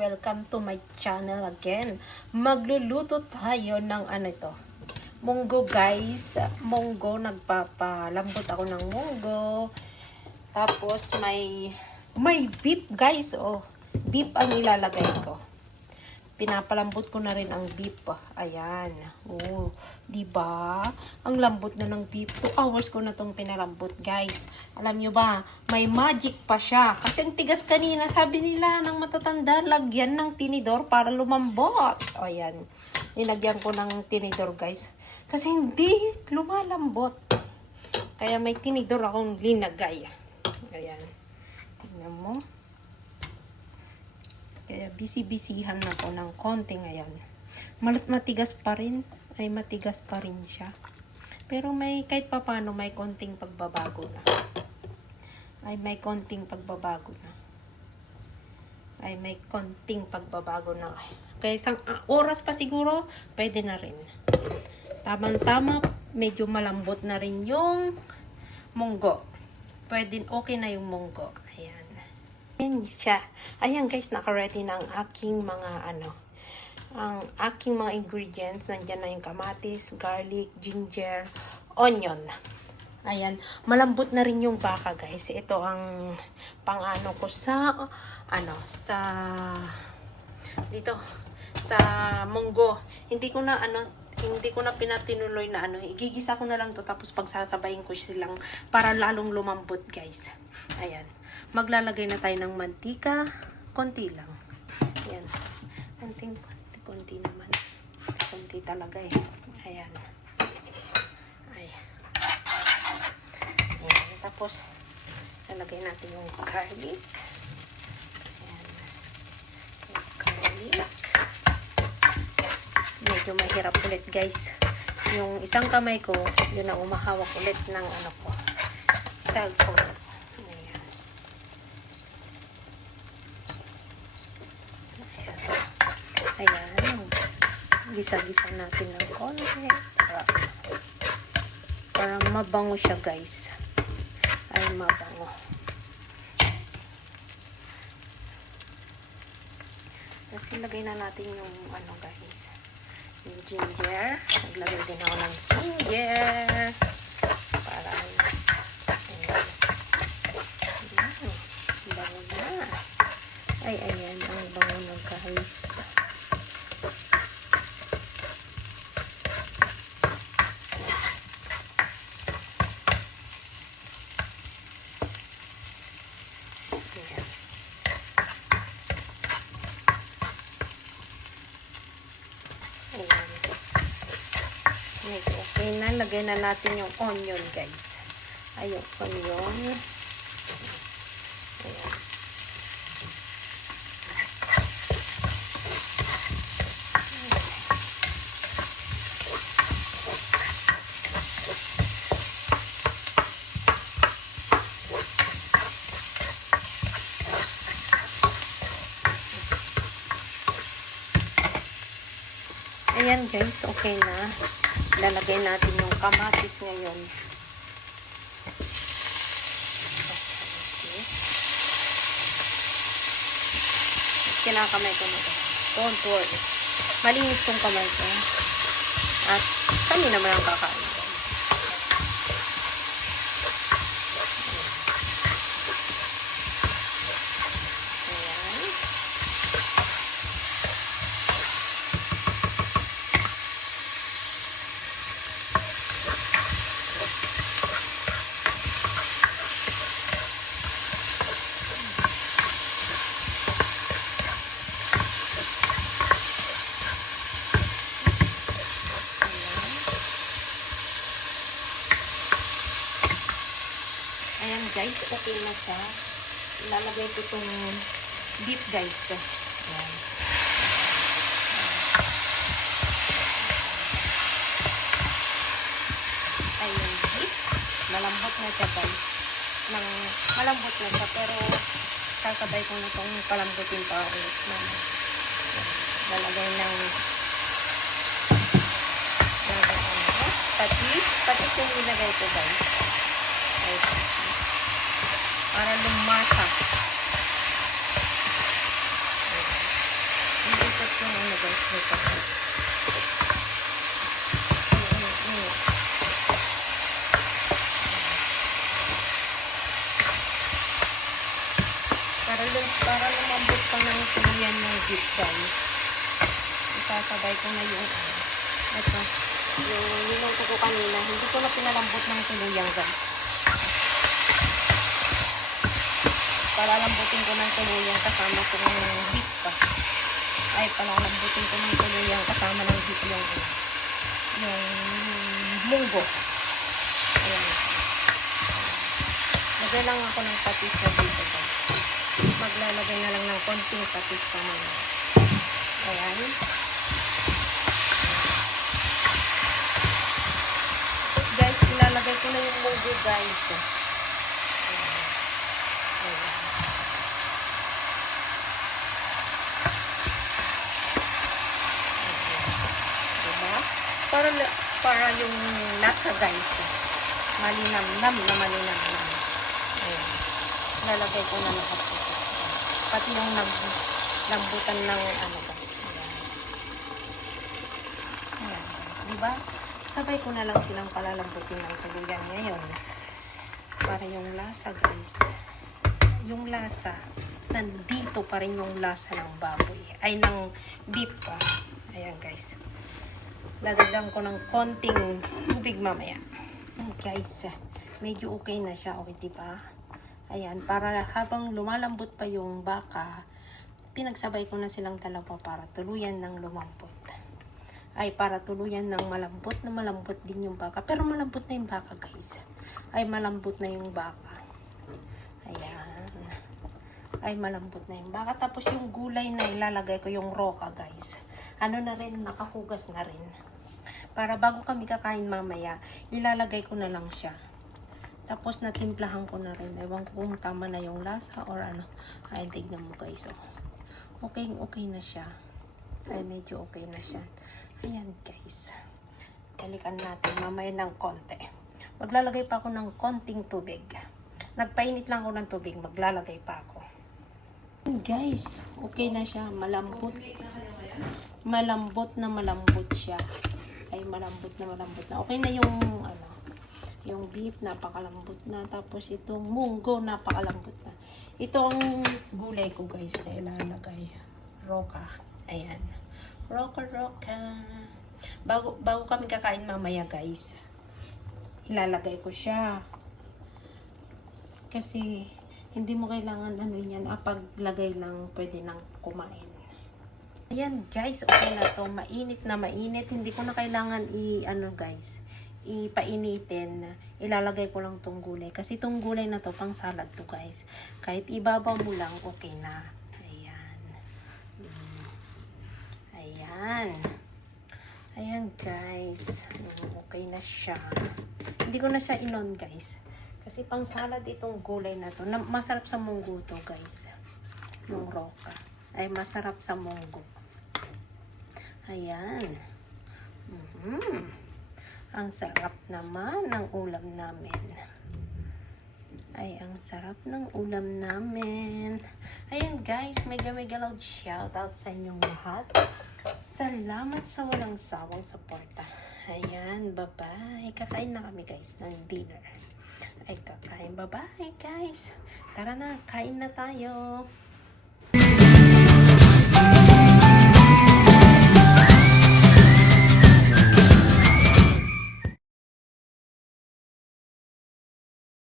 welcome to my channel again. Magluluto tayo ng munggo guys. Munggo, nagpapalambot ako ng munggo. Tapos may beef guys. Oh, beef ang ilalagay ko. Pinapalambot ko na rin ang beef. Ayan. Oh, 'di ba? Ang lambot na ng beef. 2 hours ko na tong pinalambot, guys. Alam nyo ba, may magic pa siya. Kasi ang tigas kanina, sabi nila ng matatanda, lagyan ng tinidor para lumambot. O, ayan. Nilagyan ko ng tinidor, guys. Kasi hindi lumalambot. Kaya may tinidor akong linagay. Ayan. Tingnan mo. Kaya busy-busyhan ako ng konti ngayon. Matigas pa rin. Ay matigas pa rin siya. Pero may kahit papano may konting pagbabago na. May konting pagbabago na. Kaya isang oras pa siguro, pwede na rin. Tamang-tama, medyo malambot na rin yung munggo. Pwede, okay na yung munggo. Ayan. Ayan siya. Ayan guys, naka-ready na ang aking mga ingredients. Nandiyan na yung kamatis, garlic, ginger, onion. Ayan. Malambot na rin yung baka guys. Ito ang pang-ano ko sa munggo. Hindi ko na pinatinuloy na igigisa ko na lang to tapos pagsasabayin ko silang para lalong lumambot guys. Ayan. Maglalagay na tayo ng mantika, konti lang. Ayan. Konti naman. Konti talaga eh. Ayan. Ayan. Tapos, lalagay natin yung garlic. Ayan. Yung garlic. Medyo mahirap ulit guys. Yung isang kamay ko, yun ang umahawak ulit ng cellphone. Ayan. Gisa-gisa natin ng konti para mabango siya guys. Ay mabango. Tapos ilagay na natin yung guys. Yung ginger. Naglagay din ako ng ginger. Para bango na. Ay ayan. Ang bango na guys. Okay na, lagay na natin yung onion guys. Ay, yung onion. Ayan. Ayan guys, okay na. Lalagay natin yung kamatis ngayon. Kinakamay ko na ito. Don't worry. Malinis tong kamay ko. At kami naman ang kakain. Ayan guys, okay na siya. Ilalagay ko itong beef guys. Ayan. Ayan beef. Malambot na siya guys. Malambot na siya pero sasabay ko na itong palambutin pa ulit. Lalagay ng patis yung ilagay ko guys. Para lumasa. yung ano guys, dito. Para lumambot pa ng tuluyan ng beef guys. Isasabay ko na yung ito. Yung niluto ko kanina. Hindi ko na pinalambot ng tuluyan guys. Palalambutin ko ng tuluyan kasama ko ng beef pa. Ay, palalambutin ko ng tuluyan kasama ng beef yung munggo. Ayan. Lagay lang ako ng patis na dito guys. Maglalagay na lang ng konting patis pa naman. Ayan. Guys, ilalagay ko na yung munggo guys. Ayan. Ayan. Diba? Para yung lasa guys. Malinamnam na malinamnam. Ayan. Lalagay ko na lahat ito. Pati yung lambutan ng ano ba. Ayan guys. Diba? Sabay ko na lang silang palalambutin ng tuluyan ngayon. Para yung lasa guys. Yung lasa. Nandito pa rin yung lasa ng baboy. Ay, ng beef pa. Ayan guys. Dadagdagan ko ng konting tubig mamaya. Guys, medyo okay na siya. Okay, diba? Ayan, para habang lumalambot pa yung baka, pinagsabay ko na silang dalawa para tuluyan ng lumambot. Ay, para tuluyan ng malambot na malambot din yung baka. Pero malambot na yung baka, guys. Ay, malambot na yung baka. Ayan. Ay, malambot na yung baka. Tapos yung gulay na ilalagay ko, yung roka, guys. Ano na rin, nakahugas na rin. Para bago kami kakain mamaya, ilalagay ko na lang siya. Tapos natimplahan ko na rin. Ewan ko kung tama na yung lasa or ano. Ay, tignan mo guys. Oh. Okay na siya. Ay, medyo okay na siya. Ayan guys. Balikan natin mamaya ng konti. Maglalagay pa ako ng konting tubig. Nagpainit lang ako ng tubig. Maglalagay pa ako. Guys, okay na siya. Malambot. Malambot siya. Ay, malambot na. Okay na yung ano. Yung beef, napakalambot na. Tapos itong munggo, napakalambot na. Itong gulay ko guys na ilalagay. Roka. Ayan. Roka. Bago kami kakain mamaya guys, ilalagay ko siya. Kasi hindi mo kailangan ano yan. Paglagay lang, pwede nang kumain. Ayan guys, okay na to. Mainit na mainit. Hindi ko na kailangan ipainitin. Ilalagay ko lang tong gulay. Kasi tong gulay na to, pang salad to guys. Kahit ibabaw mo lang, okay na. Ayan. Ayan. Ayan guys. Okay na siya. Hindi ko na siya inon guys. Kasi pang salad itong gulay na to. Masarap sa munggo to guys. Yung roka. Ay masarap sa munggo. Ayan. Ang sarap naman ng ulam namin. Ay, ang sarap ng ulam namin. Ayan guys, mega loud shout out sa inyong lahat. Salamat sa walang sawang suporta. Ayan, bye-bye. Kakain na kami guys ng dinner. Ay, kakain. Bye-bye guys. Tara na, kain na tayo.